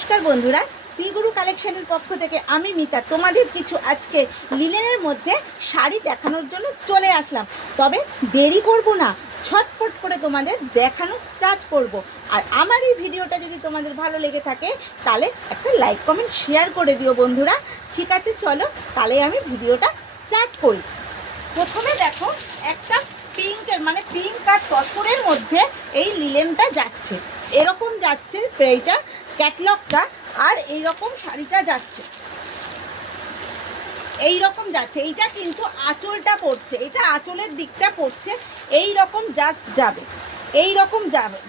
নমস্কার বন্ধুরা, শ্রীগুরু কালেকশনের পক্ষ থেকে আমি মিতা তোমাদের কিছু আজকে লিনেনের মধ্যে শাড়ি দেখানোর জন্য চলে আসলাম। তবে দেরি করব না, ছটপট করে তোমাদের দেখানো স্টার্ট করব। আর আমার এই ভিডিওটা যদি তোমাদের ভালো লেগে থাকে তাহলে একটা লাইক কমেন্ট শেয়ার করে দিও বন্ধুরা। ঠিক আছে, চলো তাহলে আমি ভিডিওটা স্টার্ট করি। প্রথমে দেখো, একটা পিঙ্কের মানে পিঙ্ক আর তসরের মধ্যে এই লিলেনটা যাচ্ছে, এরকম যাচ্ছে এইটা ক্যাটলগটা। আর এইরকম শাড়িটা যাচ্ছে, এই রকম যাচ্ছে। এইটা কিন্তু আঁচলটা পড়ছে, এটা আঁচলের দিকটা পড়ছে, এই রকম জাস্ট যাবে, এই রকম যাবে।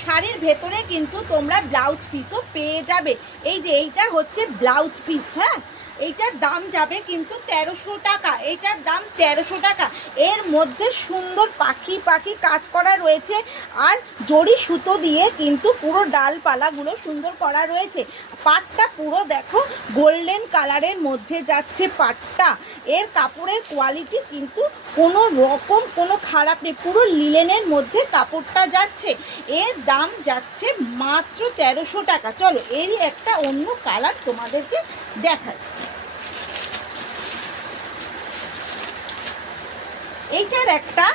শাড়ির ভেতরে কিন্তু তোমরা ব্লাউজ পিসও পেয়ে যাবে। এই যে এইটা হচ্ছে ব্লাউজ পিস, হ্যাঁ, এইটার দাম যাবে কিন্তু 1300 টাকা। এইটার দাম 1300 টাকা। এর মধ্যে সুন্দর পাখি পাখি কাজ করা রয়েছে, আর জড়ি সুতো দিয়ে কিন্তু পুরো ডালপালাগুলো সুন্দর করা রয়েছে। পাটটা পুরো দেখো গোল্ডেন কালারের মধ্যে যাচ্ছে পাটটা। এর কাপড়ের কোয়ালিটি কিন্তু কোনো রকম কোনো খারাপ নেই, পুরো লিলেনের মধ্যে কাপড়টা যাচ্ছে। এর দাম যাচ্ছে মাত্র 1300 টাকা। চলো এরই একটা অন্য কালার তোমাদেরকে দেখাই। এইটার একটা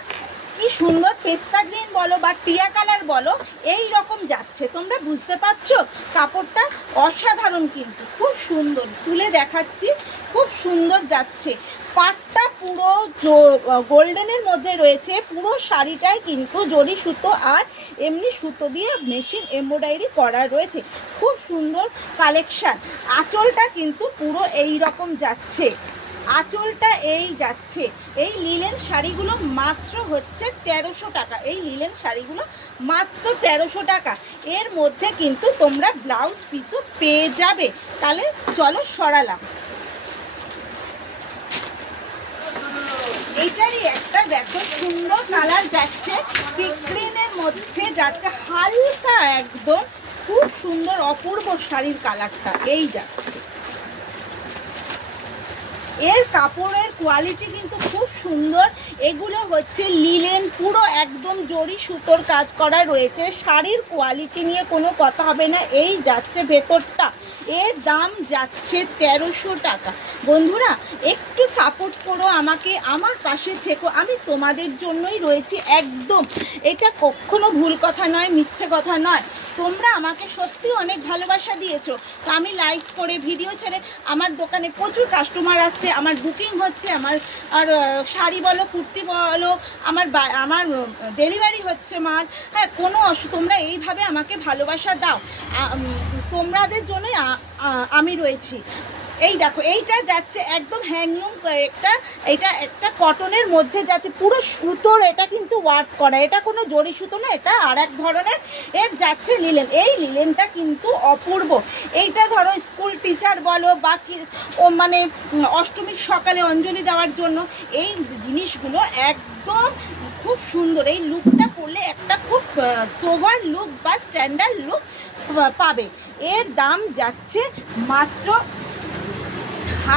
কি সুন্দর পেস্তা গ্রিন বলো বা টিয়া কালার বলো, এই রকম যাচ্ছে। তোমরা বুঝতে পারছো, কাপড়টা অসাধারণ কিন্তু খুব সুন্দর, তুলে দেখাচ্ছি, খুব সুন্দর যাচ্ছে। পাটটা পুরো গোল্ডেনের মধ্যে রয়েছে, পুরো শাড়িটায় কিন্তু জরি সুতো আর এমনি সুতো দিয়ে মেশিন এমব্রয়ডারি করা রয়েছে, খুব সুন্দর কালেকশান। আঁচলটা কিন্তু পুরো এই রকম যাচ্ছে, আঁচলটা এই যাচ্ছে। এই লিলেন শাড়িগুলো মাত্র হচ্ছে 1300 টাকা। এই লিলেন শাড়িগুলো মাত্র 1300 টাকা। এর মধ্যে কিন্তু তোমরা ব্লাউজ পিসও পেয়ে যাবে। তাহলে চলো সরালাম। এইটারই একটা দেখো সুন্দর কালার যাচ্ছে, সিগ্রিনের মধ্যে যাচ্ছে, হালকা একদম খুব সুন্দর অপূর্ব শাড়ির কালারটা এই যাচ্ছে। এর কাপড়ের কোয়ালিটি কিন্তু খুব সুন্দর। এগুলো হচ্ছে লিলেন, পুরো একদম জরি সুতোর কাজ করা রয়েছে। শাড়ির কোয়ালিটি নিয়ে কোনো কথা হবে না। এই যাচ্ছে ভেতরটা, এর দাম যাচ্ছে 1300 টাকা। বন্ধুরা একটু সাপোর্ট করো আমাকে, আমার পাশে থেকো, আমি তোমাদের জন্যই রয়েছি একদম। এটা কখনো ভুল কথা নয়, মিথ্যে কথা নয়। তোমরা আমাকে সত্যি অনেক ভালোবাসা দিয়েছো, তো আমি লাইভ করে ভিডিও ছেড়ে আমার দোকানে প্রচুর কাস্টমার আসছে, আমার বুকিং হচ্ছে, আমার আর শাড়ি বলো কুর্তি বলো আমার ডেলিভারি হচ্ছে মাল। হ্যাঁ, কোনো তোমরা এইভাবে আমাকে ভালোবাসা দাও, তোমাদের জন্যই আমি রয়েছি। এই দেখো এইটা যাচ্ছে একদম হ্যাংলুম, এটা একটা কটনের মধ্যে যাচ্ছে, পুরো সুতোর, এটা কিন্তু ওয়ার্ক করা, এটা কোনো জরি সুতো না, এটা আর এক ধরনের। এর যাচ্ছে লিলেন, এই লিলেনটা কিন্তু অপূর্ব। এইটা ধরো স্কুল টিচার বলো বা কি মানে অষ্টমীর সকালে অঞ্জলি দেওয়ার জন্য এই জিনিসগুলো একদম খুব সুন্দর। এই লুকটা পরলে একটা খুব সোভার লুক বা স্ট্যান্ডার্ড লুক পাবে। এর দাম যাচ্ছে মাত্র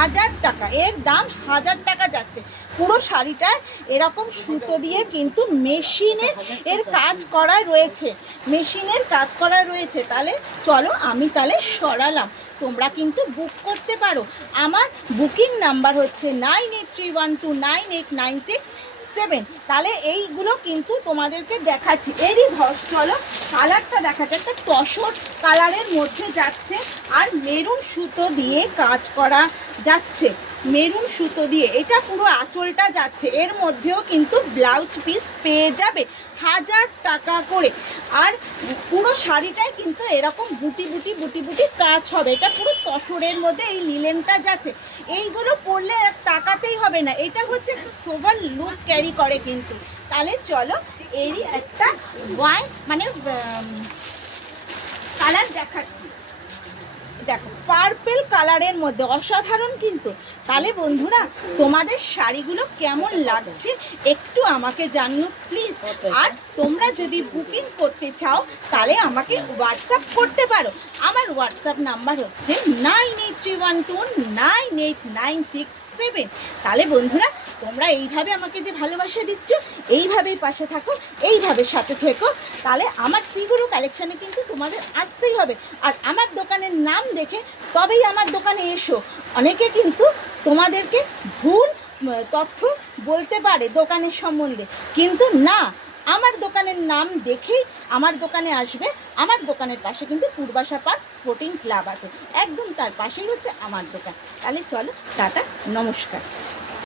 1000 টাকা। এর দাম 1000 টাকা যাচ্ছে। পুরো শাড়িটায় এরকম সুতো দিয়ে কিন্তু মেশিনের এর কাজ করা রয়েছে, মেশিনের কাজ করা রয়েছে। তাহলে চলো আমি তাহলে সরালাম, তোমরা কিন্তু বুক করতে পারো। আমার বুকিং নাম্বার হচ্ছে 9831298967। তাহলে এইগুলো কিন্তু তোমাদেরকে দেখাচ্ছি। এরই চলো কালারটা দেখাচ্ছে, একটা তসর কালারের মধ্যে যাচ্ছে, আর মেরুন সুতো দিয়ে কাজ করা যাচ্ছে, মেরুন সুতো দিয়ে এটা পুরো আঁচলটা যাচ্ছে। এর মধ্যেও কিন্তু ব্লাউজ পিস পেয়ে যাবে 1000 টাকা করে। আর পুরো শাড়িটাই কিন্তু এরকম বুটি বুটি বুটি বুটি কাজ হবে, এটা পুরো তসরের মধ্যে এই লিলেনটা যাচ্ছে। এইগুলো পরলে তাকাতেই হবে না, এটা হচ্ছে একটা সোভার লুক ক্যারি করে কিন্তু। তাহলে চলো এরই একটা ওয়াইন মানে কালার দেখাচ্ছি। দেখো পার্পেল কালারের মধ্যে অসাধারণ কিন্তু। তাহলে বন্ধুরা তোমাদের শাড়িগুলো কেমন লাগছে একটু আমাকে জানিও প্লিজ। আর তোমরা যদি বুকিং করতে চাও তাহলে আমাকে হোয়াটসঅ্যাপ করতে পারো। আমার হোয়াটসঅ্যাপ নাম্বার হচ্ছে 9831298967। তাহলে বন্ধুরা তোমরা এইভাবে আমাকে যে ভালোবাসা দিচ্ছ এইভাবেই পাশে থাকো, এইভাবে সাথে থেকো, তাহলে আমার শ্রীগুরু কালেকশানে কিন্তু তোমাদের আসতেই হবে। আর আমার দোকানের নাম দেখে তবেই আমার দোকানে এসো। অনেকে কিন্তু তোমাদেরকে ভুল তথ্য বলতে পারে দোকানের সম্বন্ধে, কিন্তু না, আমার দোকানের নাম দেখেই আমার দোকানে আসবে। আমার দোকানের পাশে কিন্তু পূর্বাশা পার্ক স্পোর্টিং ক্লাব আছে, একদম তার পাশেই হচ্ছে আমার দোকান। তাহলে চলো, টাটা, নমস্কার।